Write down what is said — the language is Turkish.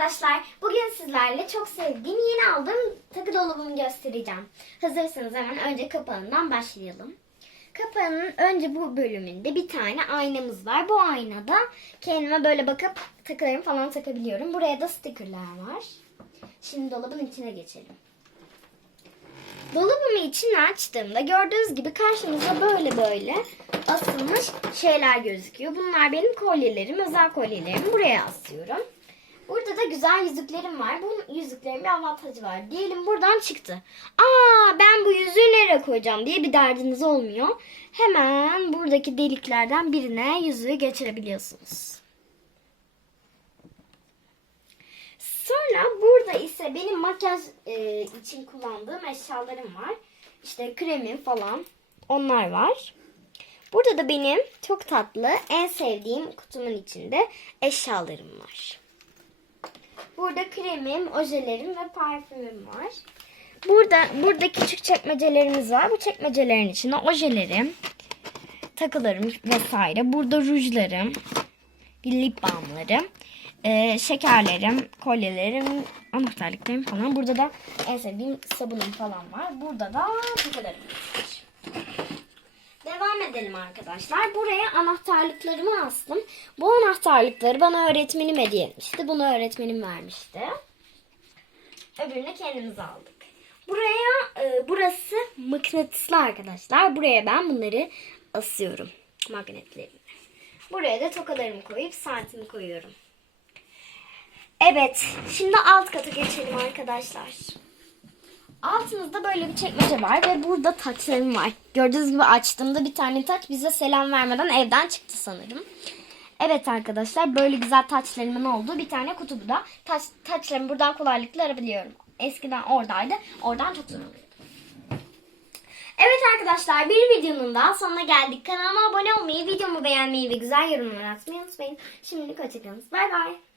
arkadaşlar. Bugün sizlerle çok sevdiğim yeni aldığım takı dolabımı göstereceğim. Hazırsanız hemen önce kapağından başlayalım. Kapağının önce bu bölümünde bir tane aynamız var. Bu aynada kendime böyle bakıp takılarımı falan takabiliyorum. Buraya da stickerlar var. Şimdi dolabın içine geçelim. Dolabımı içini açtığımda gördüğünüz gibi karşımıza böyle böyle asılmış şeyler gözüküyor. Bunlar benim kolyelerim, özel kolyelerim. Buraya asıyorum. Da güzel yüzüklerim var. Bu yüzüklerin bir avantajı var. Diyelim buradan çıktı. Aa ben bu yüzüğü nereye koyacağım diye bir derdiniz olmuyor. Hemen buradaki deliklerden birine yüzüğü geçirebiliyorsunuz. Sonra burada ise benim makyaj e, için kullandığım eşyalarım var. İşte kremim falan. Onlar var. Burada da benim çok tatlı en sevdiğim kutumun içinde eşyalarım var. Burada kremim, ojelerim ve parfümüm var. Burada burada küçük çekmecelerimiz var. Bu çekmecelerin içinde ojelerim, takılarım vesaire. Burada rujlarım, lip balmlarım, e, şekerlerim, kolyelerim, anahtarlıklarım falan. Burada da en sevdiğim sabunum falan var. Burada da takılarım var. Devam edelim arkadaşlar. Buraya anahtarlıklarımı astım. Bu anahtarlıkları bana öğretmenim hediye etmişti. Bunu öğretmenim vermişti. Öbürünü kendimiz aldık. Buraya e, burası mıknatıslı arkadaşlar. Buraya ben bunları asıyorum. Magnetlerimi. Buraya da tokalarımı koyup saatimi koyuyorum. Evet. Şimdi alt kata geçelim arkadaşlar. Altımızda böyle bir çekmece var ve burada taçlarım var. Gördüğünüz gibi açtığımda bir tane taç bize selam vermeden evden çıktı sanırım. Evet arkadaşlar böyle güzel taçlarımın olduğu bir tane kutu bu da. Taç, taçlarımı buradan kolaylıkla arabiliyorum. Eskiden oradaydı. Oradan çok zor oluyordu. Evet arkadaşlar bir videonun daha sonuna geldik. Kanalıma abone olmayı, videomu beğenmeyi ve güzel yorumlar atmayı unutmayın. Şimdilik hoşçakalın. Bay bay.